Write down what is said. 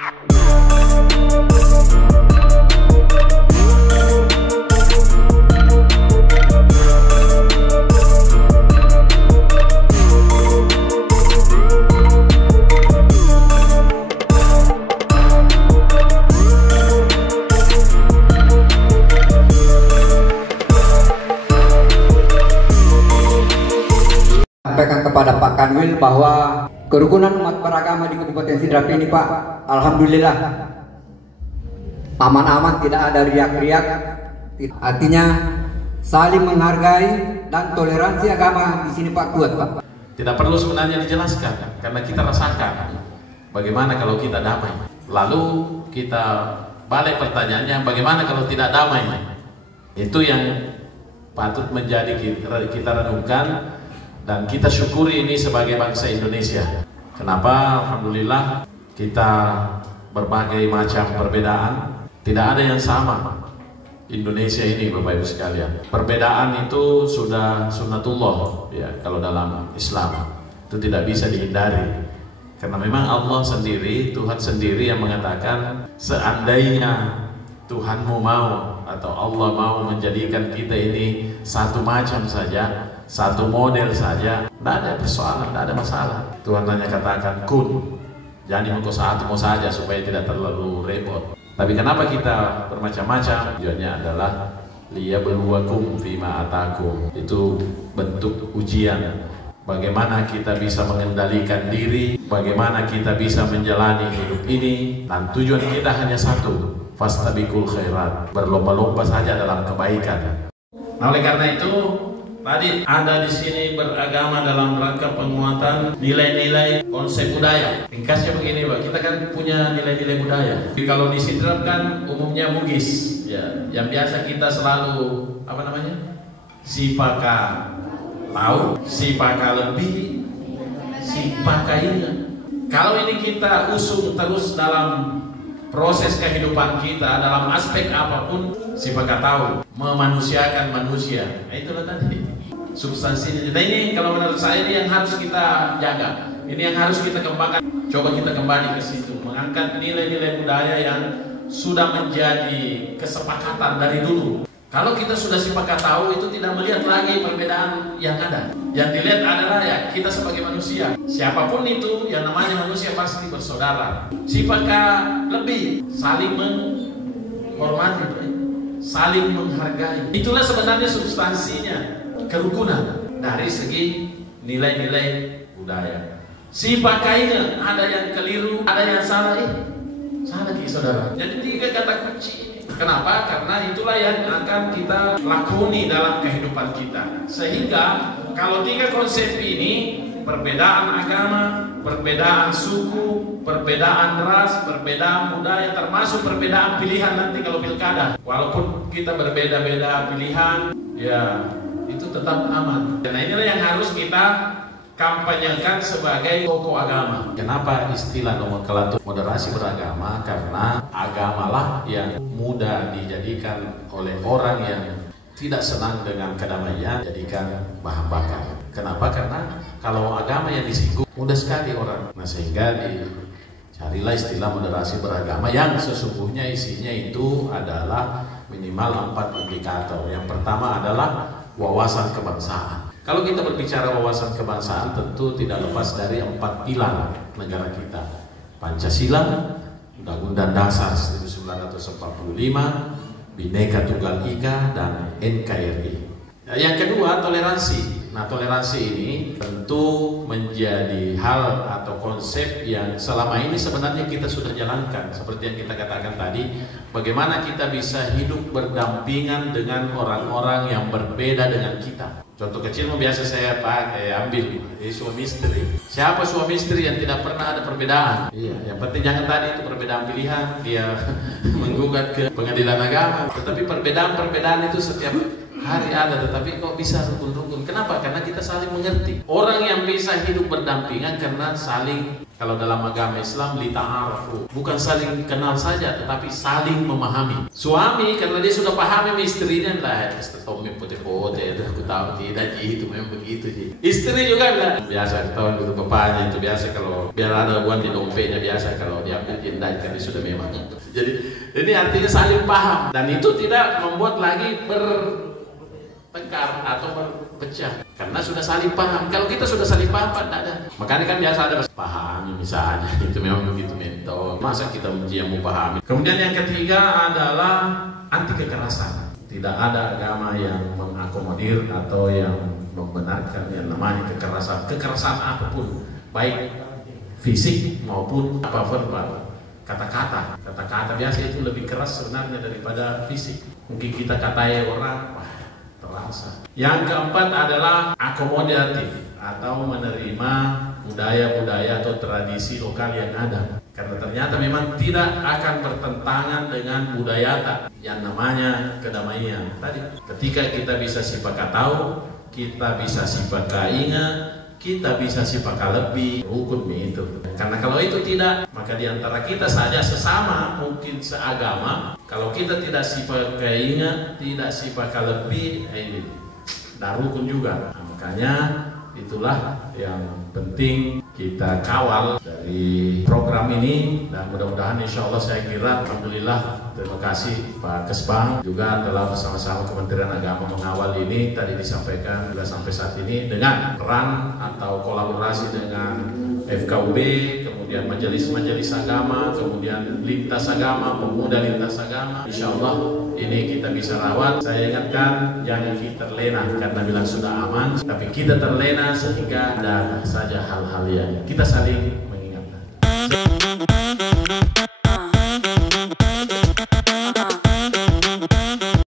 Sampaikan kepada Pak Kanwil bahwa kerukunan umat beragama di Kabupaten Sidrap ini, Pak, alhamdulillah aman-aman, tidak ada riak-riak. Artinya saling menghargai dan toleransi agama di sini, Pak, kuat, Pak. Tidak perlu sebenarnya dijelaskan karena kita rasakan bagaimana kalau kita damai. Lalu kita balik pertanyaannya, bagaimana kalau tidak damai? Itu yang patut menjadi kita renungkan. Dan kita syukuri ini sebagai bangsa Indonesia. Kenapa? Alhamdulillah kita berbagai macam perbedaan, tidak ada yang sama. Indonesia ini, Bapak Ibu sekalian, perbedaan itu sudah sunnatullah ya, kalau dalam Islam itu tidak bisa dihindari. Karena memang Allah sendiri, Tuhan sendiri yang mengatakan, seandainya Tuhanmu mau atau Allah mau menjadikan kita ini satu macam saja, satu model saja, tidak ada persoalan, tidak ada masalah. Tuhan hanya katakan kun, jadi mau satu mau saja supaya tidak terlalu repot. Tapi kenapa kita bermacam-macam? Tujuannya adalah liyabluwakum fima atakum. Itu bentuk ujian. Bagaimana kita bisa mengendalikan diri, bagaimana kita bisa menjalani hidup ini, dan tujuan kita hanya satu, fastabiqul khairat, berlomba-lomba saja dalam kebaikan. Nah, oleh karena itu tadi ada di sini beragama dalam rangka penguatan nilai-nilai konsep budaya. Ringkasnya begini, Pak, kita kan punya nilai-nilai budaya. Jadi kalau di Sidrap kan umumnya Bugis, ya, yang biasa kita selalu apa namanya? Sipaka tahu, sipaka lebih, sipaka ingat. Kalau ini kita usung terus dalam proses kehidupan kita, dalam aspek apapun, sipaka tahu, memanusiakan manusia. Nah, itulah tadi substansinya. Nah, ini kalau menurut saya ini yang harus kita jaga, ini yang harus kita kembangkan. Coba kita kembali ke situ, mengangkat nilai-nilai budaya yang sudah menjadi kesepakatan dari dulu. Kalau kita sudah sepakat tahu, itu tidak melihat lagi perbedaan yang ada. Yang dilihat adalah ya kita sebagai manusia. Siapapun itu yang namanya manusia pasti bersaudara. Sipakat lebih, saling menghormati, saling menghargai. Itulah sebenarnya substansinya kerukunan dari segi nilai-nilai budaya. Sipakainya ada yang keliru, ada yang salah, salah lagi saudara. Jadi 3 kata kunci. Kenapa? Karena itulah yang akan kita lakoni dalam kehidupan kita. Sehingga kalau 3 konsep ini, perbedaan agama, perbedaan suku, perbedaan ras, perbedaan budaya, termasuk perbedaan pilihan nanti kalau pilkada. Walaupun kita berbeda-beda pilihan, ya itu tetap aman. Dan inilah yang harus kita kampanyekan sebagai tokoh agama. Kenapa istilah nomenklatur moderasi beragama? Karena agamalah yang mudah dijadikan oleh orang yang tidak senang dengan kedamaian, jadikan bahan bakar. Kenapa? Karena kalau agama yang disinggung mudah sekali orang. Nah, sehingga dicarilah istilah moderasi beragama yang sesungguhnya isinya itu adalah minimal 4 indikator. Yang pertama adalah wawasan kebangsaan. Kalau kita berbicara wawasan kebangsaan, tentu tidak lepas dari 4 pilar negara kita. Pancasila, Undang-Undang Dasar 1945, Bhinneka Tunggal Ika, dan NKRI. Yang kedua, toleransi. Nah, toleransi ini tentu menjadi hal atau konsep yang selama ini sebenarnya kita sudah jalankan. Seperti yang kita katakan tadi, bagaimana kita bisa hidup berdampingan dengan orang-orang yang berbeda dengan kita. Contoh kecil biasa saya ambil suami istri. Siapa suami istri yang tidak pernah ada perbedaan? Iya, yang penting jangan tadi itu perbedaan pilihan, dia menggugat ke pengadilan agama. Tetapi perbedaan-perbedaan itu setiap hari ada, tetapi kok bisa rukun-rukun? Kenapa? Karena kita saling mengerti. Orang yang bisa hidup berdampingan karena saling, kalau dalam agama Islam, lita'arafu, bukan saling kenal saja, tetapi saling memahami. Suami karena dia sudah pahami istrinya, lah Tommy putih-putih, aku tahu tidak itu memang begitu sih. Istri juga bilang biasa tahun itu bapaknya itu biasa, kalau biar ada uang di dompetnya biasa, kalau diambil jendai kan dia sudah memang. Jadi ini artinya saling paham, dan itu tidak membuat lagi bertengkar atau berpecah karena sudah saling paham. Kalau kita sudah saling paham, Pak, tidak ada. Makanya kan biasa ada pahami misalnya, itu memang begitu mentor. Masa kita uji yang mau pahami. Kemudian yang ketiga adalah anti kekerasan. Tidak ada agama yang mengakomodir atau yang membenarkan yang namanya kekerasan. Kekerasan apapun, baik fisik maupun apa verbal. Kata-kata biasa itu lebih keras sebenarnya daripada fisik. Mungkin kita katai orang, wah, terasa. Yang keempat adalah akomodatif atau menerima budaya-budaya atau tradisi lokal yang ada. Karena ternyata memang tidak akan bertentangan dengan budaya yang namanya kedamaian. Tadi, ketika kita bisa sipakat tahu, kita bisa sipakat ingat, kita bisa sipakat lebih rukun itu. Karena kalau itu tidak, maka diantara kita saja sesama mungkin seagama, kalau kita tidak sipakat ingat, tidak sipakat lebih, ini tidak rukun juga. Nah, makanya itulah yang penting kita kawal dari program ini, dan mudah-mudahan insya Allah, saya kira alhamdulillah, terima kasih Pak Kesbang juga telah bersama-sama Kementerian Agama mengawal ini. Tadi disampaikan sudah sampai saat ini dengan peran atau kolaborasi dengan FKUB, kemudian majelis-majelis agama, kemudian lintas agama, pemuda lintas agama. Insya Allah ini kita bisa rawat. Saya ingatkan, jangan kita terlena karena bilang sudah aman, tapi kita terlena sehingga ada saja hal-hal yang kita saling mengingatkan.